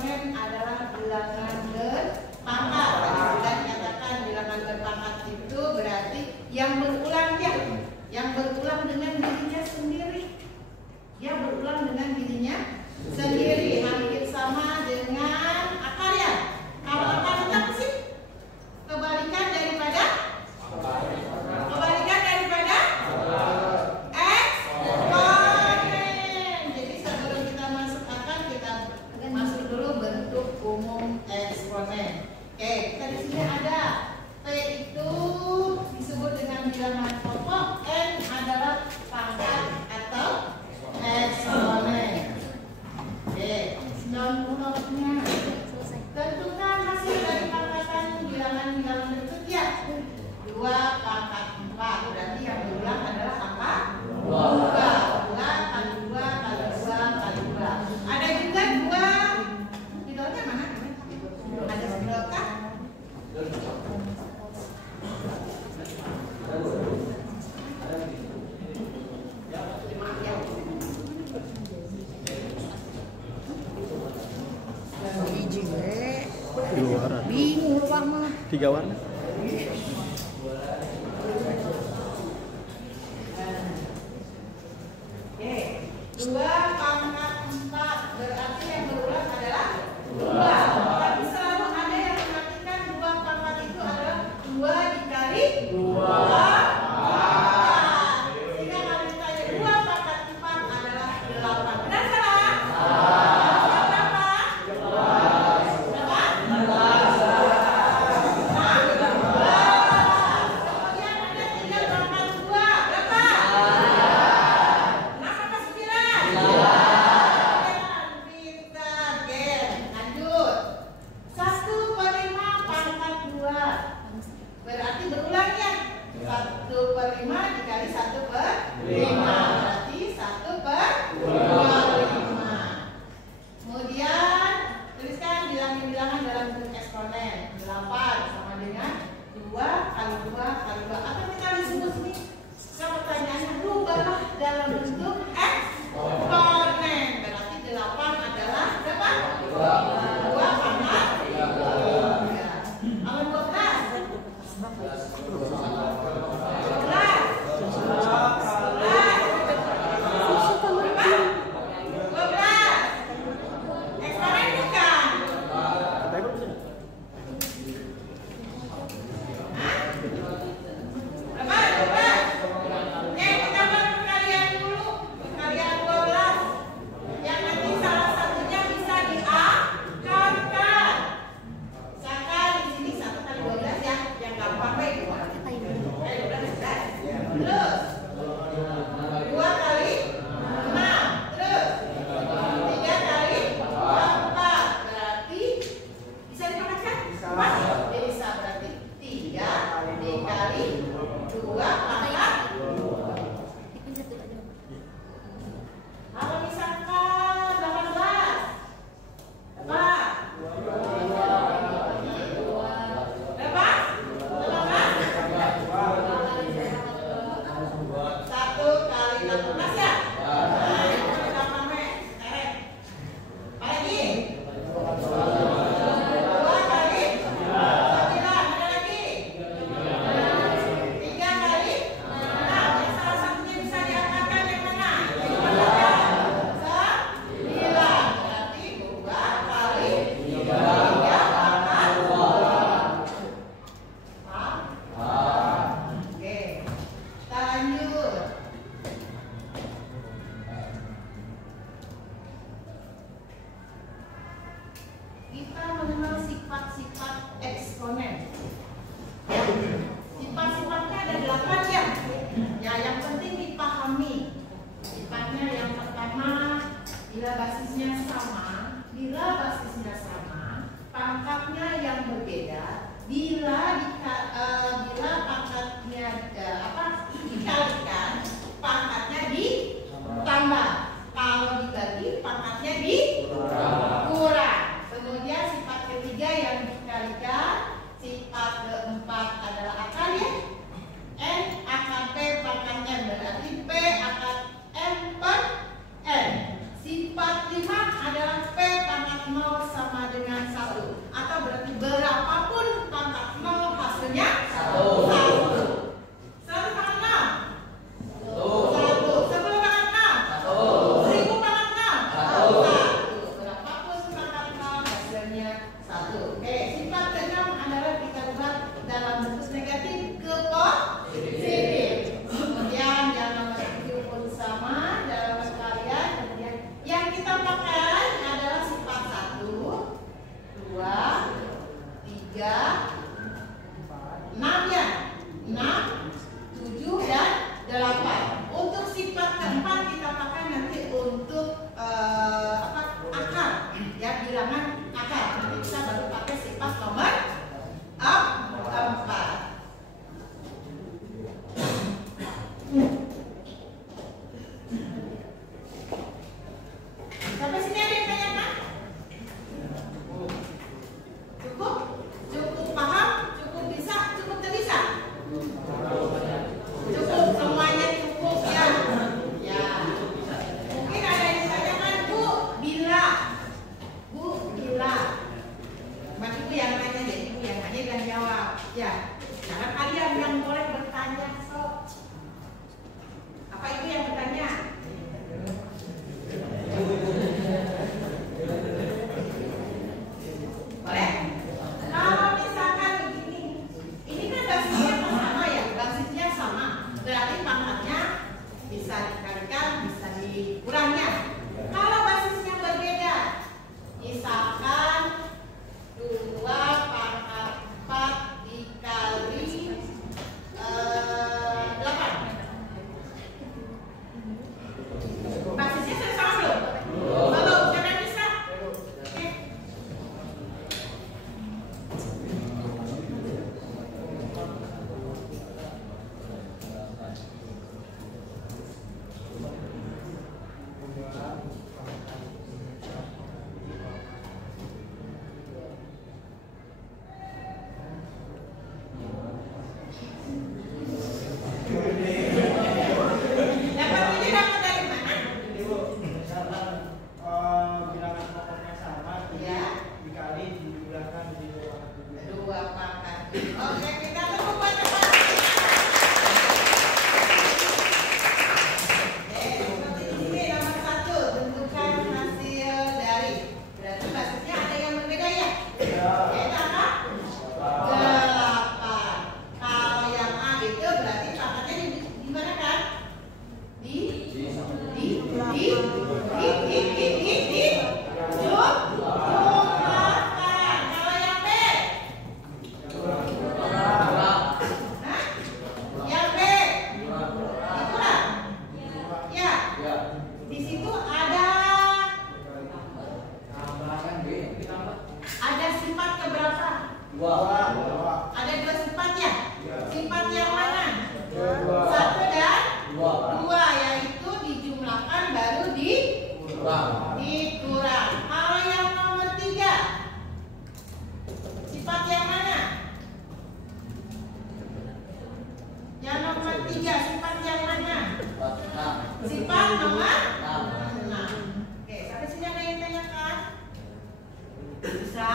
eksponen adalah bilangan berpangkat. Dan katakan bilangan berpangkat itu berarti yang berulang ya, yang berulang dengan dirinya sendiri. Dia berulang dengan dirinya sendiri, hampir sama dengan akar ya. Kalau akar itu apa sih? Kebalikan daripada eksponen. Jadi sebelum kita masuk akar, kita masuk dulu bentuk umum eksponen. Oke, kita di sini ada P itu disebut dengan bilangan pokok, N adalah pangkat atau eksponen. Oke, 90-nya. Tentukan hasil dari pangkatan bilangan-bilangan berikut ya. 2 pangkat 4. Berarti yang berulang adalah angka 2. 2 kali 2 kali 2 kali 2. Ada juga 2. Spidolnya mana? Ada spidol kah? Bingung mah. 3 warna. Oke, 2 pangkat 4 berarti yang berulang adalah 2. Tapi selalu ada yang mengartikan 2 pangkat itu adalah 2 dikali 2. Sehingga kalau ditanya 2 pangkat 4 adalah 8. Benar salah? Berapa? Berarti berulang ya. 1/5 dikali 1/5 berarti 1/25. Kemudian tuliskan bilangan-bilangan dalam bentuk eksponen. 8 sama dengan 2 kali 2 kali 2. Apa kita disebut ini? Kalau pertanyaannya rubahlah dalam bentuk eksponen. Berarti 8 adalah berapa? 2 pangkat 3. Kalau 12 eksponen bukan? Berapa? kita baru pakai sifat nomor 4. Sampai sini ada yang tanyakan? Cukup? Cukup paham? Cukup bisa? Cukup tak bisa? Cukup, semuanya cukup ya. Ya. Mungkin ada yang tanyakan, Bu, bila Mas Ibu yang nanya deh, Ibu yang nanya dan jawab. Ya. Karena kalian yang boleh bertanya, sok. Apa itu yang bertanya? Boleh? Kalau misalkan begini, ini kan basisnya sama ya, basisnya sama. Berarti pangkatnya bisa dikalikan, bisa dikurangnya. Kalau basisnya berbeda, misalkan 2 pangkat 4 dikali 8. Basisnya sudah sama belum? Belum, jangan bisa. Oke. Dapat ini dapat dari mana? Bilangan pokoknya sama, Ya. dikali dikurangkan jadi 2 pangkat. Oke, kita tunggu buat depan. Seperti di sini nomor 1, tentukan hasil dari. Berarti basisnya ada yang berbeda ya? Yaitu apa? 8. Kalau yang A itu berarti pangkatnya di mana kan? Jumlahkan. Kalau yang B? Hah? Yang B? Dikurang? Ya. Di situ ada sifat keberapa? Ada 2 sifat ya? Sifat yang mana? 1 dan 2, yaitu dijumlahkan baru dikurang. Kalau yang nomor 3, sifat yang mana? Yang nomor 3, sifat yang mana? Sifat nomor 6. Oke, sampai sini ada yang tanyakan? Bisa?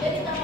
Jadi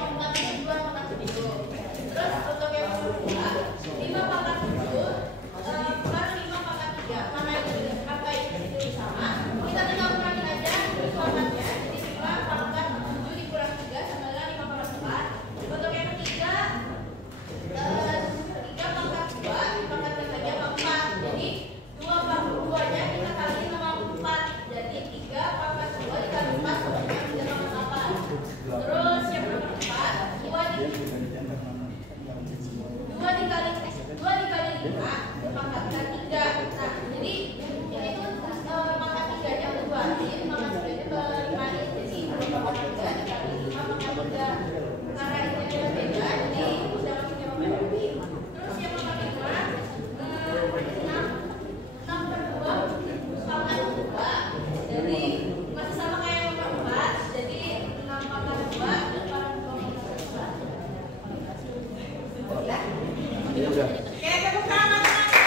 udah. Oke, tepuk tangan semuanya.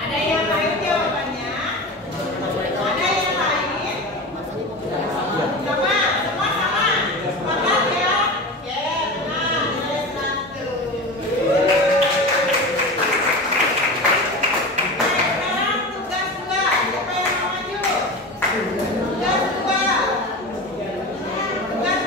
Ada yang lain jawabannya? Ada yang lain? Sama, semua sama. Sepakat ya? Oke, benar. Nilai 100. Sekarang tugas 2. Siapa yang mau maju? Tugas 2. Tugas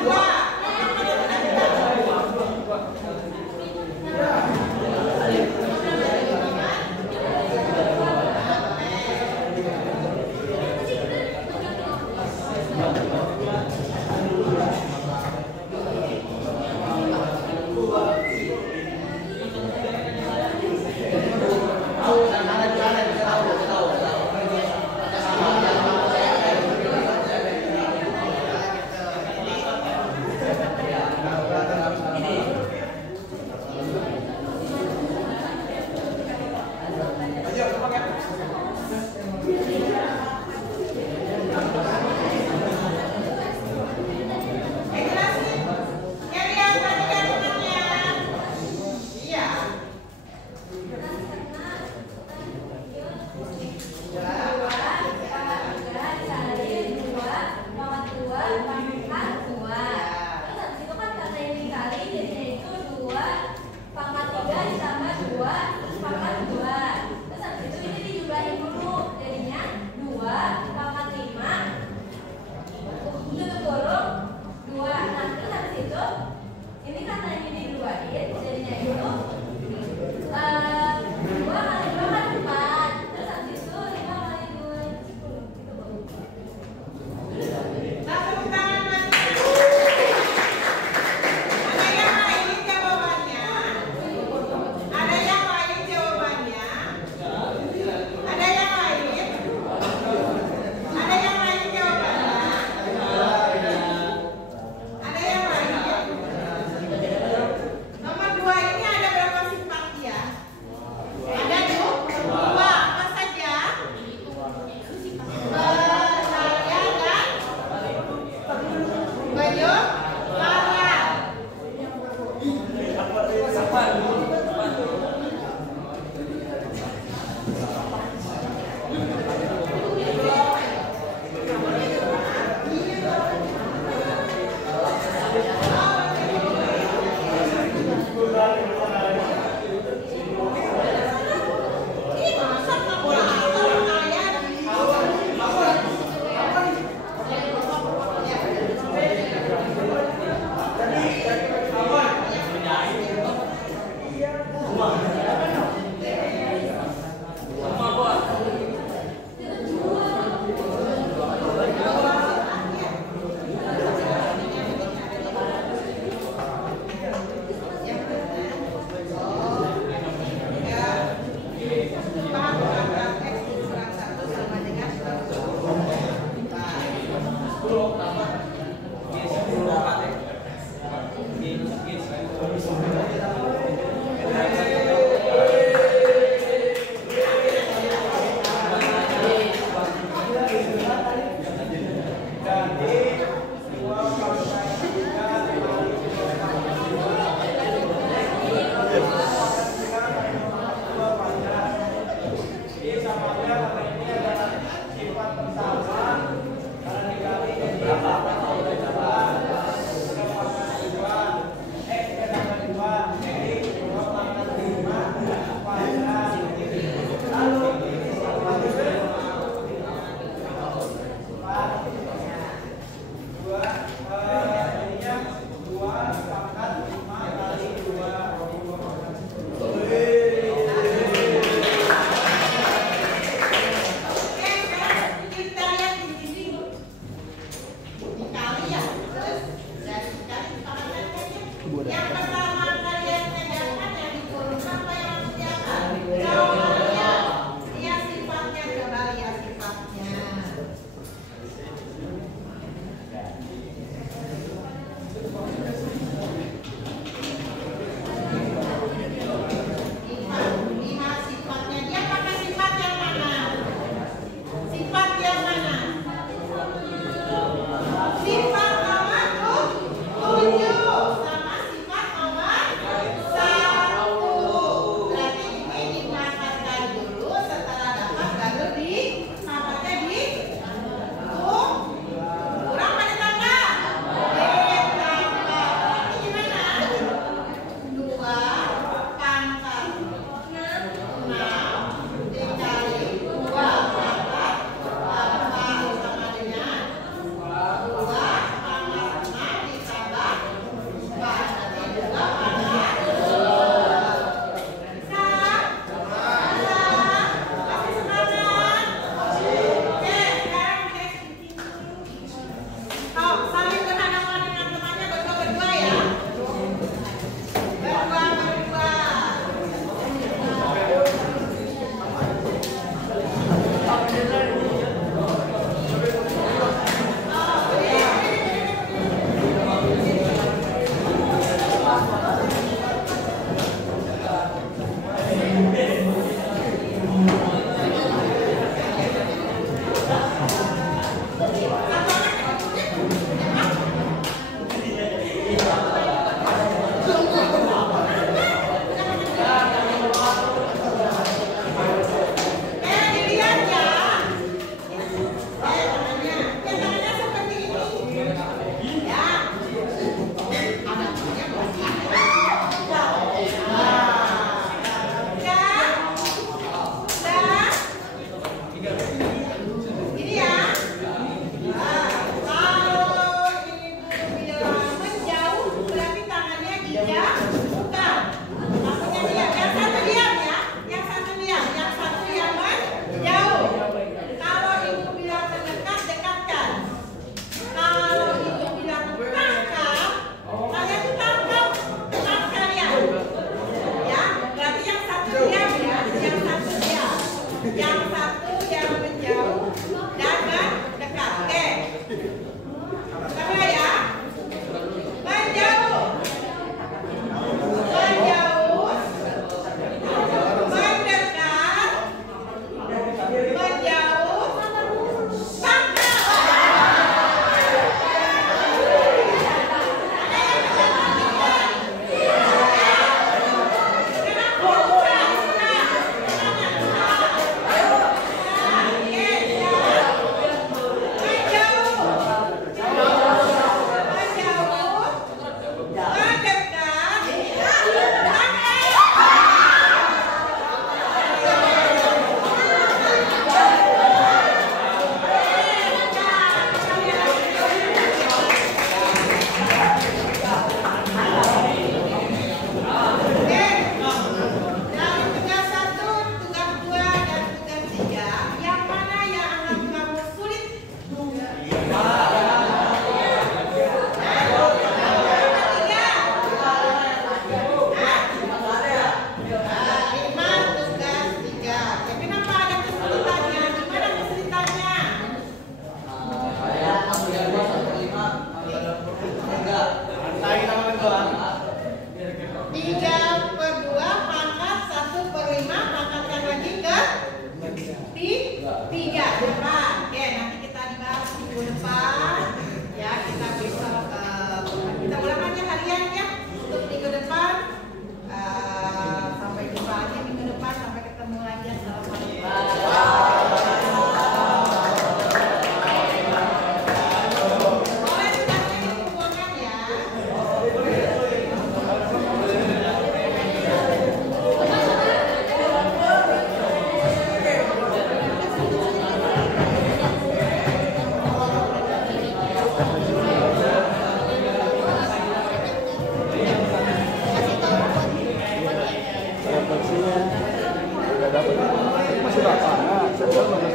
sudah panas, sudah